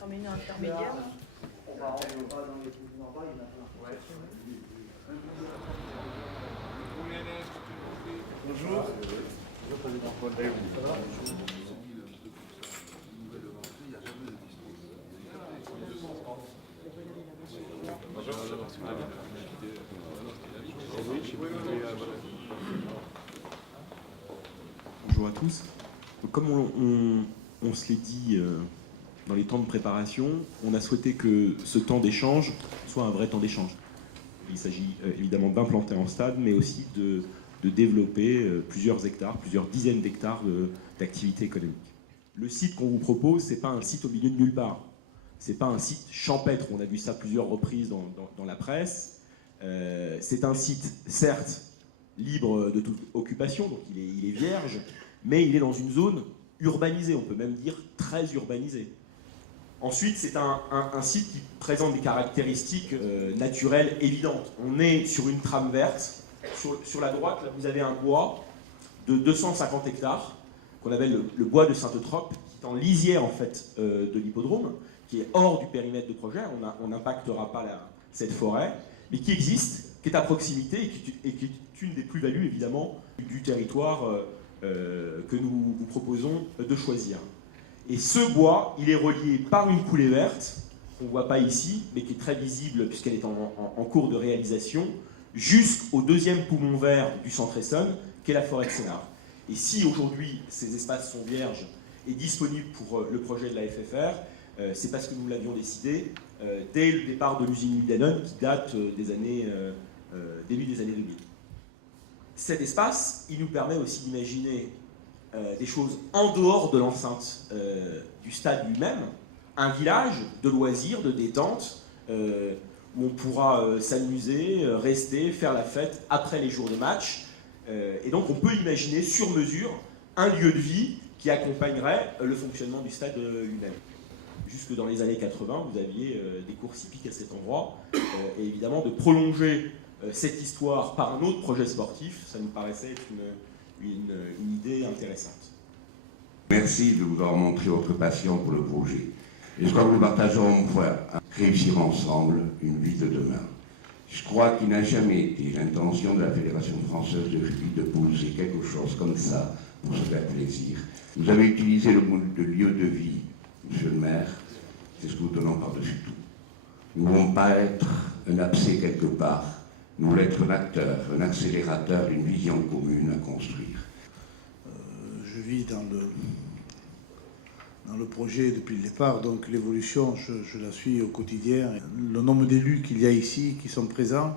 Comme une intermédiaire. Bonjour. Bonjour, président Paul. Bonjour à tous. Donc, comme on se l'est dit dans les temps de préparation, on a souhaité que ce temps d'échange soit un vrai temps d'échange. Il s'agit évidemment d'implanter en stade, mais aussi de développer plusieurs hectares, plusieurs dizaines d'hectares d'activité économique. Le site qu'on vous propose, ce n'est pas un site au milieu de nulle part. Ce n'est pas un site champêtre, on a vu ça plusieurs reprises dans la presse. C'est un site, certes, libre de toute occupation, donc il est vierge, mais il est dans une zone urbanisée, on peut même dire très urbanisée. Ensuite, c'est un site qui présente des caractéristiques naturelles évidentes. On est sur une trame verte. Sur la droite, là, vous avez un bois de 250 hectares, qu'on appelle le bois de Sainte-Trope, qui est en lisière en fait, de l'hippodrome, qui est hors du périmètre de projet. On n'impactera pas cette forêt, mais qui existe, qui est à proximité et qui est une des plus-values, évidemment, du territoire que nous vous proposons de choisir. Et ce bois, il est relié par une coulée verte, qu'on ne voit pas ici, mais qui est très visible puisqu'elle est en cours de réalisation, jusqu'au deuxième poumon vert du centre Essonne, qui est la forêt de Sénart. Et si aujourd'hui ces espaces sont vierges et disponibles pour le projet de la FFR, c'est parce que nous l'avions décidé dès le départ de l'usine Danone, qui date des années, début des années 2000. Cet espace, il nous permet aussi d'imaginer des choses en dehors de l'enceinte du stade lui-même, un village de loisirs, de détente, où on pourra s'amuser, rester, faire la fête après les jours de match. Et donc on peut imaginer sur mesure un lieu de vie qui accompagnerait le fonctionnement du stade lui-même. Jusque dans les années 80, vous aviez des courses hippiques à cet endroit, et évidemment de prolonger cette histoire par un autre projet sportif, ça nous paraissait être une idée intéressante. Merci de vous avoir montré votre passion pour le projet. Et je crois que nous partageons un point, réussir ensemble une vie de demain. Je crois qu'il n'a jamais été l'intention de la Fédération française de rugby de poser quelque chose comme ça pour se faire plaisir. Vous avez utilisé le mot de lieu de vie, monsieur le maire, c'est ce que nous tenons par-dessus tout. Nous ne voulons pas être un abcès quelque part, nous voulons être un acteur, un accélérateur d'une vision commune à construire. Je vis dans le projet depuis le départ, donc l'évolution, je la suis au quotidien. Le nombre d'élus qu'il y a ici, qui sont présents,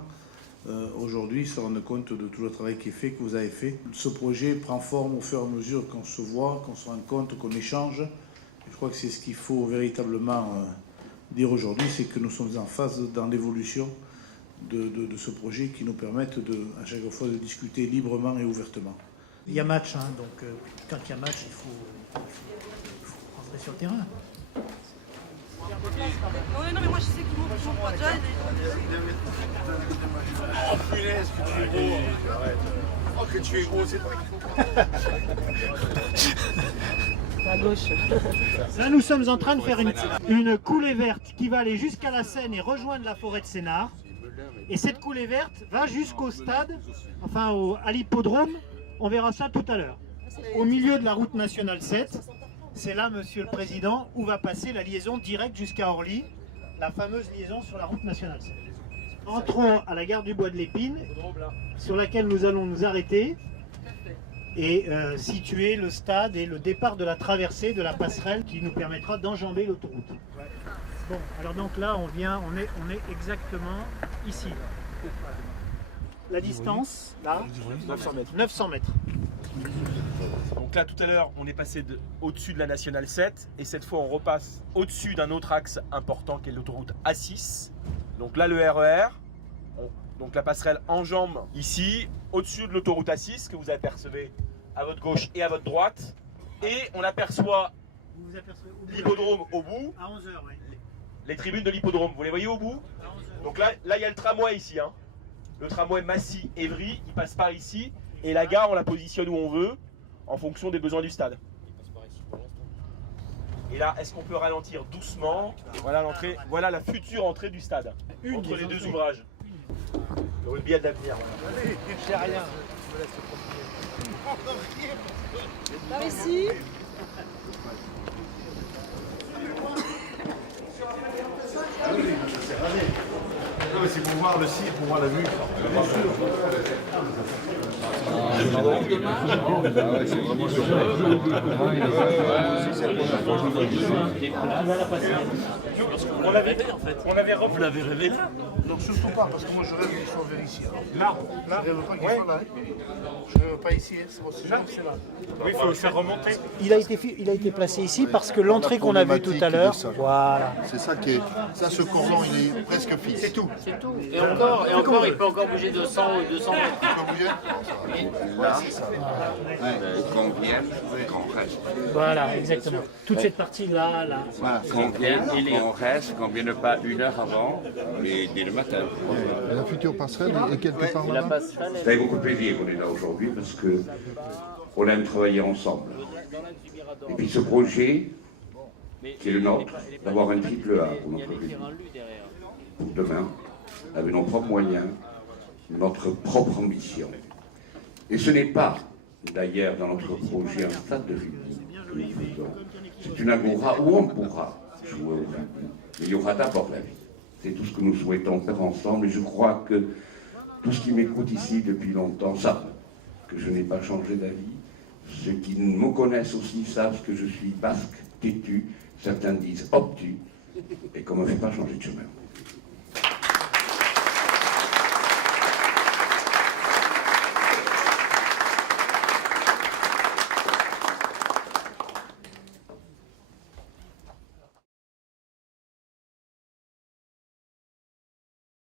aujourd'hui se rendent compte de tout le travail qui est fait, que vous avez fait. Ce projet prend forme au fur et à mesure qu'on se voit, qu'on se rend compte, qu'on échange. Je crois que c'est ce qu'il faut véritablement dire aujourd'hui, c'est que nous sommes en phase dans l'évolution de ce projet qui nous permettent à chaque fois de discuter librement et ouvertement. Il y a match, hein, donc quand il y a match, il faut rentrer sur le terrain. Oui, non, mais moi je sais qu'ils m'ont pas déjà. Oh punaise, que tu es gros. Oh que tu es gros, c'est vrai. À gauche. Là, nous sommes en train de faire une coulée verte qui va aller jusqu'à la Seine et rejoindre la forêt de Sénart. Et cette coulée verte va jusqu'au stade, enfin à l'hippodrome. On verra ça tout à l'heure. Au milieu de la route nationale 7, c'est là, Monsieur le Président, où va passer la liaison directe jusqu'à Orly, la fameuse liaison sur la route nationale 7. Entrons à la gare du Bois de l'Épine, sur laquelle nous allons nous arrêter et situer le stade et le départ de la traversée de la passerelle qui nous permettra d'enjamber l'autoroute. Bon, alors donc là, on est exactement ici. La distance, là, 900 mètres. 900 mètres. Donc là, tout à l'heure, on est passé au-dessus de la Nationale 7 et cette fois, on repasse au-dessus d'un autre axe important qui est l'autoroute A6. Donc là, le RER, donc la passerelle enjambe ici, au-dessus de l'autoroute A6 que vous apercevez à votre gauche et à votre droite. Et on aperçoit l'hippodrome au bout. À 11h, oui. Les tribunes de l'hippodrome, vous les voyez au bout? Donc là, il y a le tramway ici. Hein. Le tramway Massy-Évry, il passe par ici. Et la gare, on la positionne où on veut, en fonction des besoins du stade. Et là, est-ce qu'on peut ralentir doucement? Voilà l'entrée, voilà la future entrée du stade. Entre les deux ouvrages. Le rugby a de l'avenir. Voilà. J'ai rien. Par ici. C'est pour voir le site, pour voir la vue. On avait Vous l'avez rêvé là? Donc surtout pas, parce que moi je rêve qu'ils soient vers ici. là. Je rêve pas qu'ils soient là. Je rêve pas ici, c'est bon, c'est là. Oui, il faut le faire remonter. Il a été placé ici parce que l'entrée qu'on a vue tout à l'heure, voilà. C'est ça qui est. Ça, ce cordon, il est presque fixe. C'est tout. C'est tout. Et encore, il peut encore bouger de 100 ou 200 mètres. Tu peux bouger? Là, qu'on vienne, qu'on reste. Voilà, exactement. Toute cette partie-là, là. Voilà, qu'on vienne, qu'on reste, qu'on vienne pas une heure avant, mais dès le matin. Et la future passerelle est quelque part La là-bas. passerelle, Ça fait beaucoup plaisir qu'on est là aujourd'hui parce que on aime travailler ensemble. Et puis ce projet, qui est le nôtre, d'avoir un triple A pour notre rugby, pour demain, avec nos propres moyens, notre propre ambition. Et ce n'est pas, d'ailleurs, dans notre projet, un stade de rugby que nous faisons. C'est une agora où on pourra jouer au rugby. Mais il y aura d'abord la vie. C'est tout ce que nous souhaitons faire ensemble. Et je crois que tous ceux qui m'écoutent ici depuis longtemps savent que je n'ai pas changé d'avis. Ceux qui me connaissent aussi savent que je suis basque, têtu. Certains disent obtus. Et qu'on ne me fait pas changer de chemin.